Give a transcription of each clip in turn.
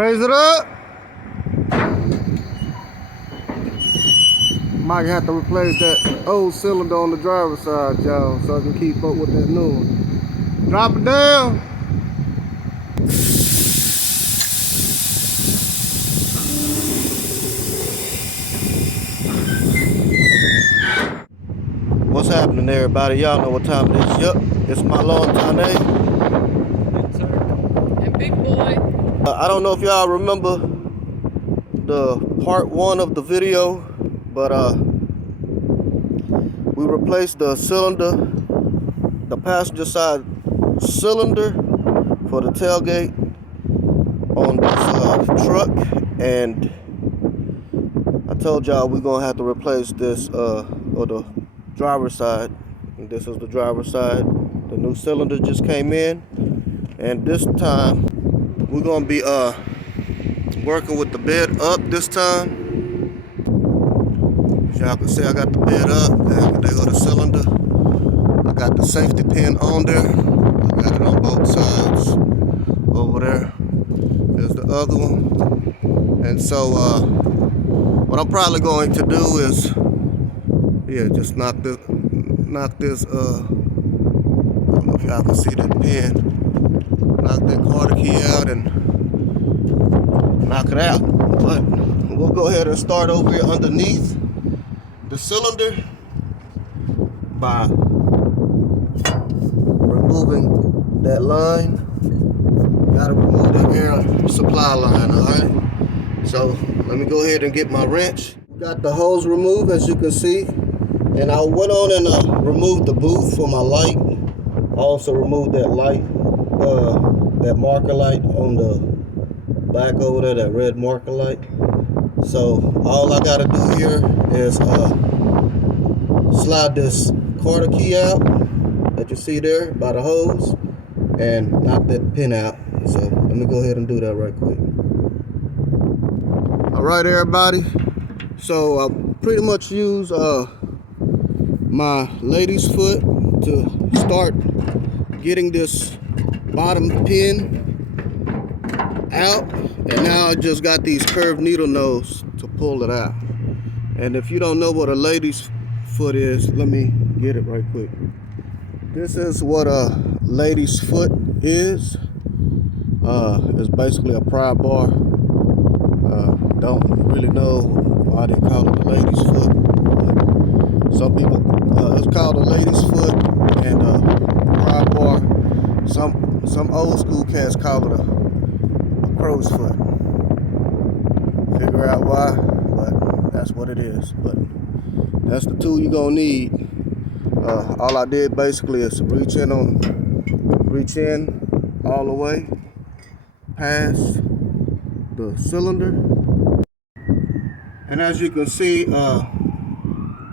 Raise it up. Might have to replace that old cylinder on the driver's side, y'all, so I can keep up with that new one. Drop it down. What's happening, everybody? Y'all know what time it is. Yup, it's my long time name. Yes, sir. And big boy. I don't know if y'all remember the part one of the video, but we replaced the cylinder, the passenger side cylinder for the tailgate on this truck, and I told y'all we're gonna have to replace this or the driver's side. And this is the driver's side. The new cylinder just came in, and this time we're gonna be working with the bed up this time. As y'all can see, I got the bed up. There go the cylinder. I got the safety pin on there. I got it on both sides. Over there, there's the other one. And so what I'm probably going to do is, just knock this. I don't know if y'all can see that pin. Knock that quarter key out and knock it out. But we'll go ahead and start over here underneath the cylinder by removing that line. Gotta remove the air supply line, alright? So let me go ahead and get my wrench. Got the hose removed, as you can see. And I went on and removed the booth for my light. I also removed that light, that marker light on the back over there, that red marker light. So all I gotta do here is slide this quarter key out that you see there by the hose and knock that pin out. So let me go ahead and do that right quick. All right, everybody. So I pretty much use my lady's foot to start getting this bottom pin out, and now I just got these curved needle nose to pull it out. And if you don't know what a lady's foot is, let me get it right quick. This is what a lady's foot is. It's basically a pry bar. Don't really know why they call it a lady's foot. Some people, it's called a lady's foot and pry bar. Some old school cats call it a crow's foot. Figure out why, but that's what it is. But that's the tool you're gonna need. All I did basically is reach in all the way past the cylinder, and as you can see,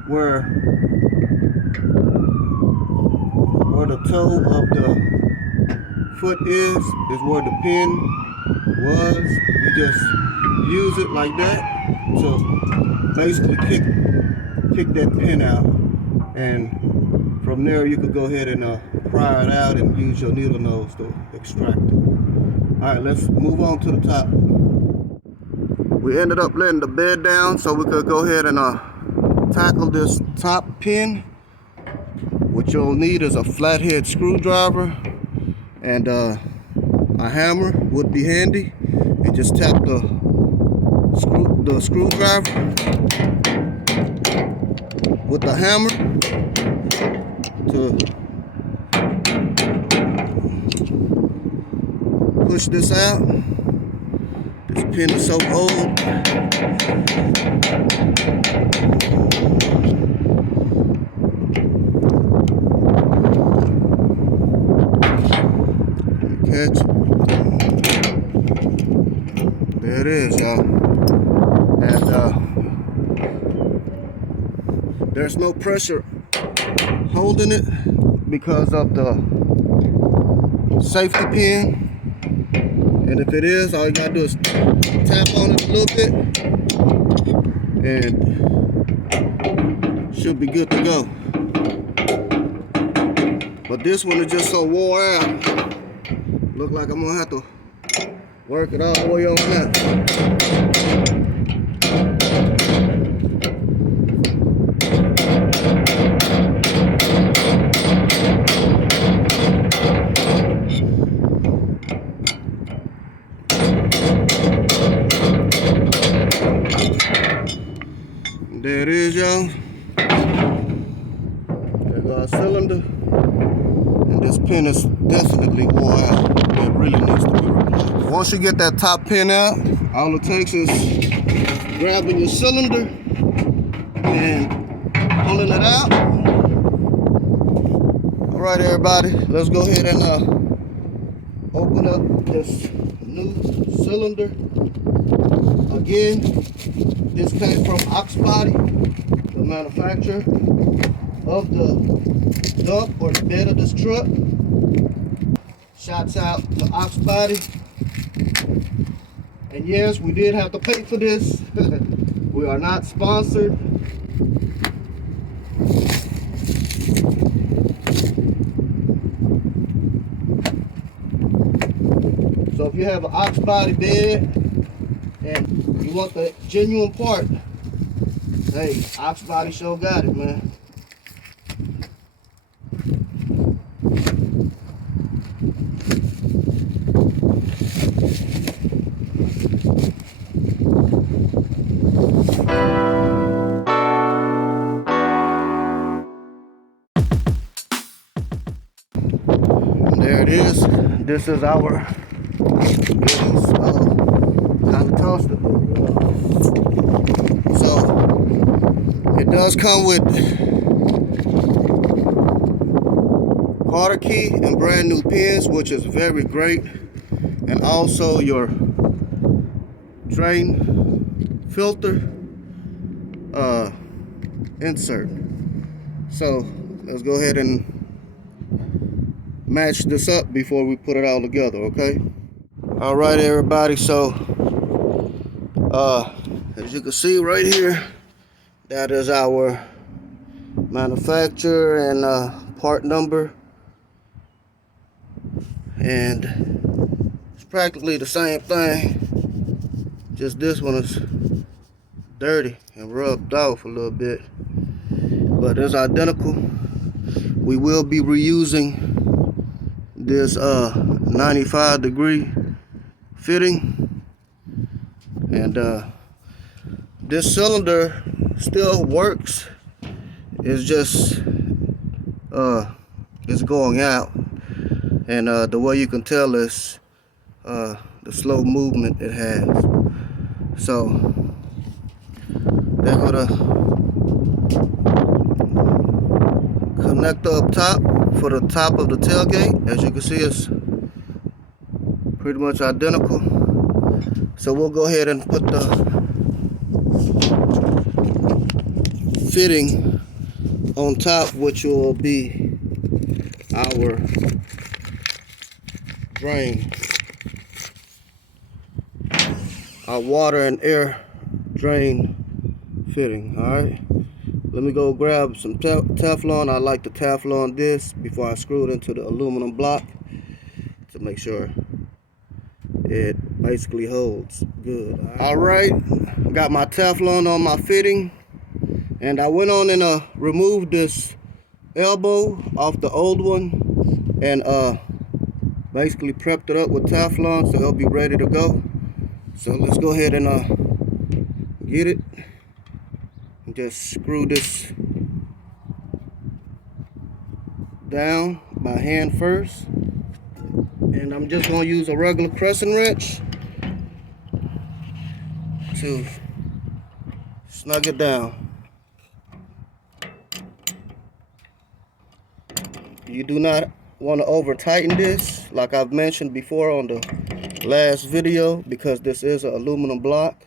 where the toe of the foot is where the pin was. You just use it like that to basically kick that pin out, and from there you could go ahead and pry it out and use your needle nose to extract it. All right, let's move on to the top. We ended up letting the bed down so we could go ahead and tackle this top pin. What you'll need is a flathead screwdriver and a hammer would be handy. And just tap the screwdriver with the hammer to push this out. This pin is so old. Catch it. There it is, y'all. And there's no pressure holding it because of the safety pin. And if it is, all you gotta do is tap on it a little bit and should be good to go. But this one is just so wore out. Look like I'm gonna have to Work it all the way on out. There it is, y'all. There's our cylinder. And this pin is definitely wore out. It really needs to be replaced. Once you get that top pin out, all it takes is grabbing your cylinder and pulling it out. All right, everybody, let's go ahead and open up this new cylinder. Again, this came from Oxbody, the manufacturer of the dump or the bed of this truck. Shouts out to Oxbody. And yes, we did have to pay for this. We are not sponsored. So if you have an Oxbody bed and you want the genuine part, hey, Oxbody sure got it, man. There it is. This is our kind of tossed it. So it does come with quarter key and brand new pins, which is very great, and also your drain filter insert. So let's go ahead and match this up before we put it all together, okay? All right, everybody, so as you can see right here, that is our manufacturer and part number, and it's practically the same thing, just this one is dirty and rubbed off a little bit, but it's identical. We will be reusing this 95-degree fitting, and this cylinder still works. It's just it's going out, and the way you can tell is the slow movement it has. So they're gonna connector up top for the top of the tailgate. As you can see, it's pretty much identical. So we'll go ahead and put the fitting on top, which will be our drain, our water and air drain fitting. All right, let me go grab some Teflon. I like to Teflon this before I screw it into the aluminum block to make sure it basically holds good. All right, got my Teflon on my fitting, and I went on and removed this elbow off the old one, and basically prepped it up with Teflon so it'll be ready to go. So let's go ahead and get it and just screw this down by hand first. And I'm just going to use a regular crescent wrench to snug it down. You do not want to over tighten this, like I've mentioned before on the last video, because this is an aluminum block.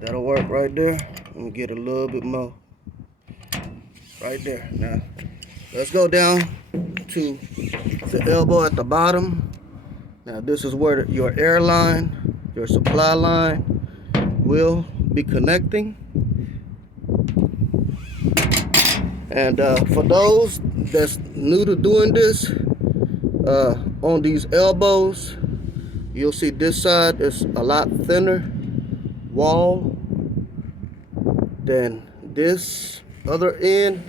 That'll work right there. Let me get a little bit more right there. Now let's go down to the elbow at the bottom. Now this is where your air line, your supply line will be connecting. And for those that's new to doing this, on these elbows, you'll see this side is a lot thinner wall than this other end.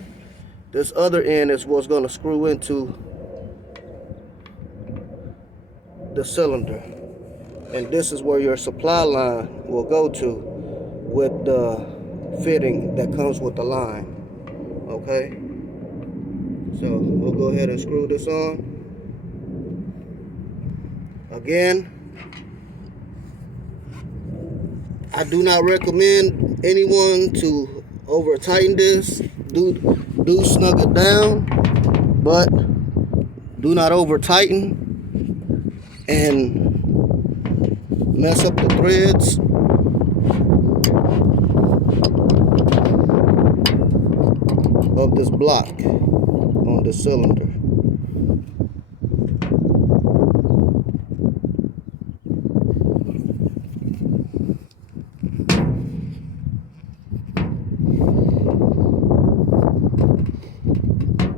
This other end is what's going to screw into the cylinder. And this is where your supply line will go to with the fitting that comes with the line. Okay? So we'll go ahead and screw this on. Again, I do not recommend anyone to over tighten this. Do snug it down, but do not over tighten and mess up the threads. Of this block on the cylinder.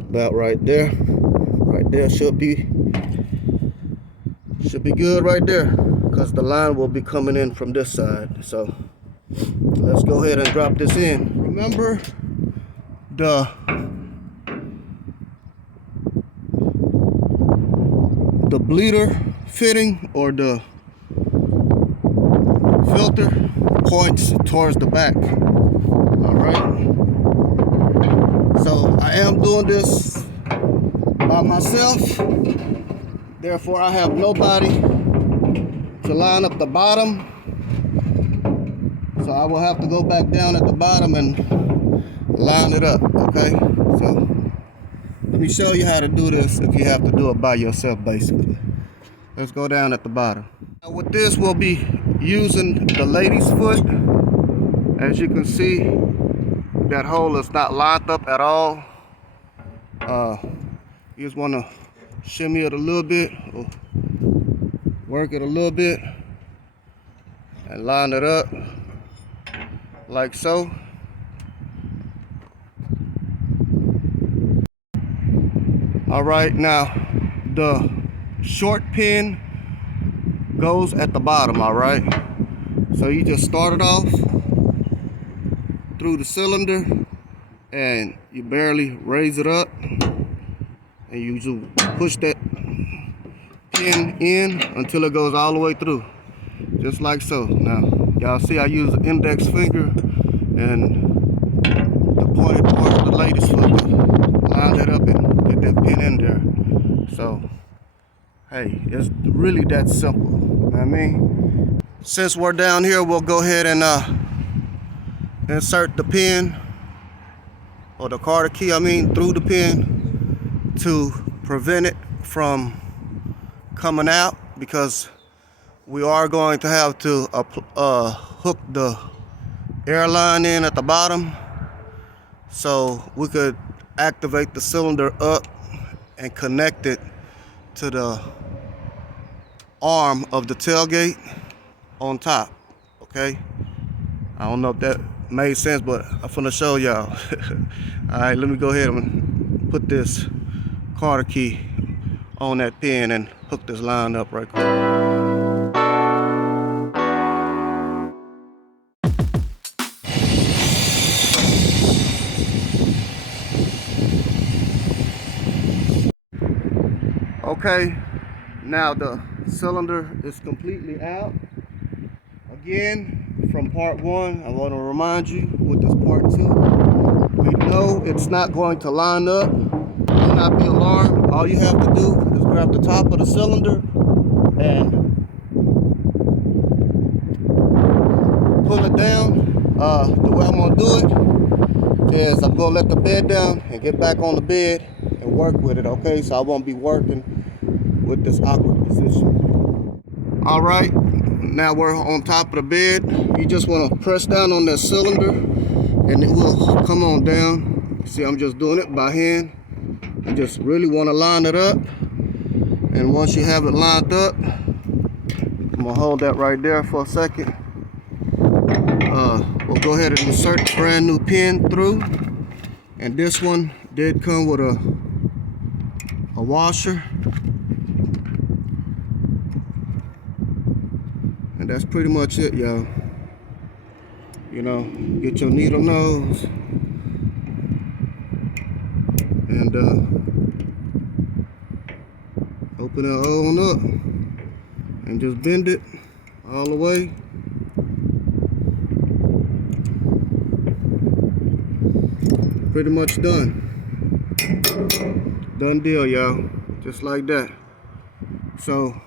About right there. Right there should be good right there, because the line will be coming in from this side. So let's go ahead and drop this in. Remember the bleeder fitting or the filter points towards the back. All right. So I am doing this by myself. Therefore, I have nobody to line up the bottom. So I will have to go back down at the bottom and line it up. Okay. So let me show you how to do this if you have to do it by yourself, basically. Let's go down at the bottom. Now with this, we'll be using the lady's foot. As you can see, that hole is not lined up at all. You just want to shimmy it a little bit, or work it a little bit, and line it up like so. All right, now the short pin goes at the bottom. All right, so you just start it off through the cylinder and you barely raise it up, and you just push that pin in until it goes all the way through, just like so. Now y'all see I use the index finger and the pointed part of the lady's foot to line that up and get that pin in there. So hey, it's really that simple. You know what I mean? Since we're down here, we'll go ahead and insert the pin, or the Carter key, through the pin to prevent it from coming out, because we are going to have to hook the air line in at the bottom, so we could activate the cylinder up and connect it to the arm of the tailgate on top. Okay, I don't know if that made sense, but I'm finna show y'all. All right, let me go ahead and put this Carter key on that pin and hook this line up right quick. Okay, now the cylinder is completely out. Again, from part one, I want to remind you with this part two, we know it's not going to line up. Do not be alarmed. All you have to do is grab the top of the cylinder and pull it down. The way I'm going to do it is I'm going to let the bed down and get back on the bed and work with it, okay? So I won't be working with this awkward position. All right, now we're on top of the bed. You just want to press down on that cylinder and it will come on down. See, I'm just doing it by hand. You just really want to line it up, and once you have it lined up, I'm gonna hold that right there for a second. We'll go ahead and insert the brand new pin through, And this one did come with a washer. And that's pretty much it, y'all. You know, get your needle nose and open it on up and just bend it all the way. Pretty much done. Done deal, y'all. Just like that. So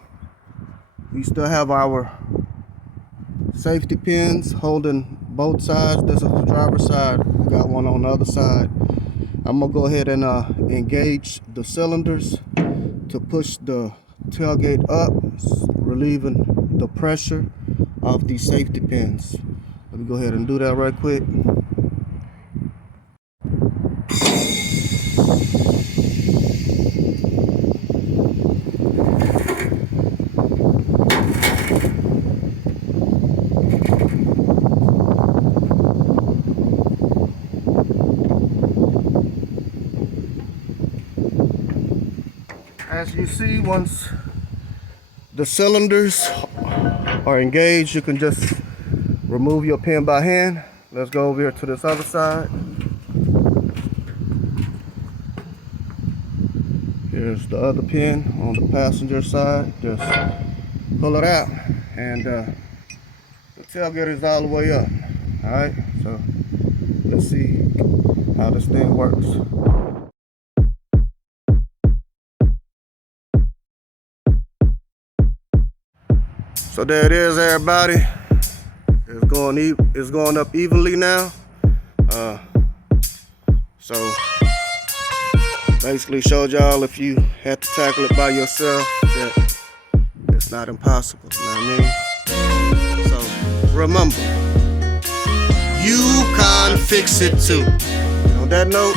we still have our safety pins holding both sides. This is the driver's side. We got one on the other side. I'm gonna go ahead and engage the cylinders to push the tailgate up, relieving the pressure off these safety pins. Let me go ahead and do that right quick. As you see, once the cylinders are engaged, you can just remove your pin by hand. Let's go over here to this other side. Here's the other pin on the passenger side. Just pull it out, and the tailgate is all the way up. All right, so let's see how this thing works. So there it is, everybody. It's going up evenly now. So basically showed y'all if you had to tackle it by yourself, that it's not impossible. You know what I mean? So remember, you can fix it too. On that note,